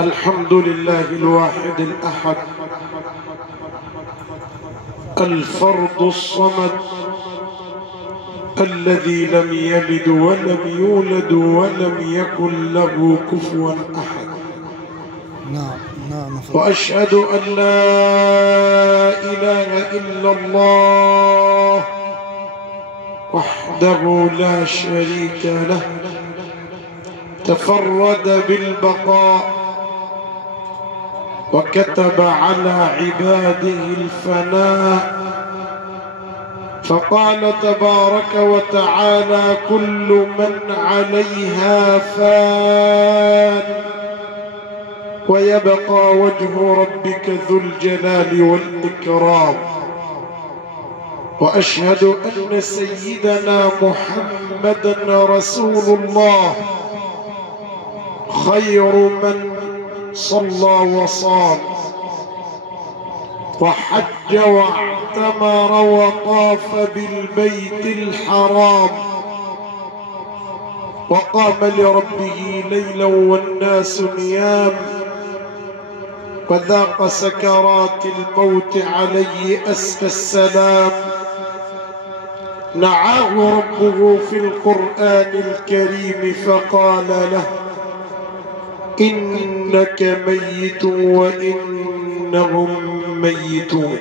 الحمد لله الواحد الأحد الفرد الصمد الذي لم يلد ولم يولد ولم يكن له كفوا أحد. نعم. وأشهد أن لا إله إلا الله وحده لا شريك له، تفرد بالبقاء وكتب على عباده الفناء، فقال تبارك وتعالى: كل من عليها فان ويبقى وجه ربك ذو الجلال والإكرام. وأشهد أن سيدنا محمدا رسول الله خير من صلى وصام وحج واعتمر وطاف بالبيت الحرام، وقام لربه ليلا والناس نيام، وذاق سكرات الموت عليه أسفى السلام. نعاه ربه في القرآن الكريم فقال له: إنك ميت وإنهم ميتون.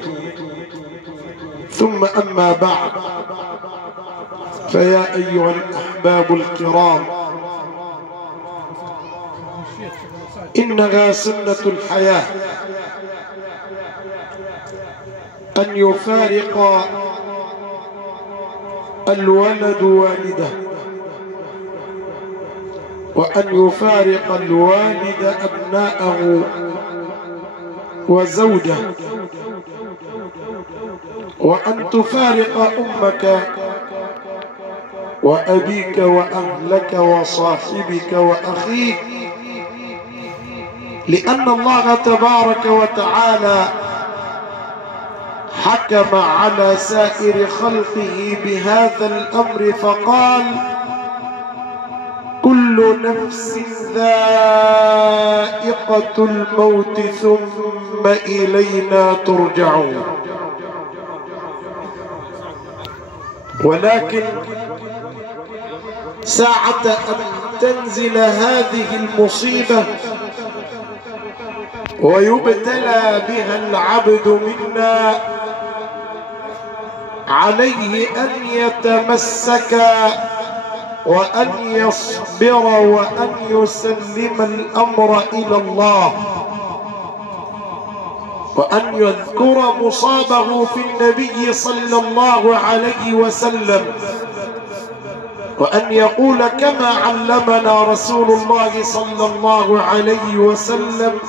ثم أما بعد، فيا أيها الأحباب الكرام، إنها سنة الحياة أن يفارق الولد والده، وأن يفارق الوالد أبناءه وزوجه، وأن تفارق أمك وأبيك وأهلك وصاحبك وأخيك، لأن الله تبارك وتعالى حكم على سائر خلقه بهذا الأمر فقال: كل نفس ذائقة الموت ثم إلينا ترجعون. ولكن ساعة أن تنزل هذه المصيبة ويبتلى بها العبد منا، عليه أن يتمسك وأن يصبر وأن يسلم الأمر إلى الله، وأن يذكر مصابه في النبي صلى الله عليه وسلم، وأن يقول كما علمنا رسول الله صلى الله عليه وسلم: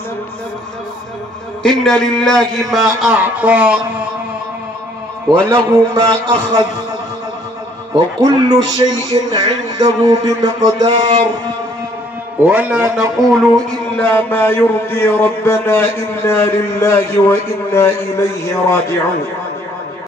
إن لله ما أعطى وله ما أخذ وكل شيء عنده بمقدار، ولا نقول إلا ما يرضي ربنا، إنا لله وإنا إليه راجعون.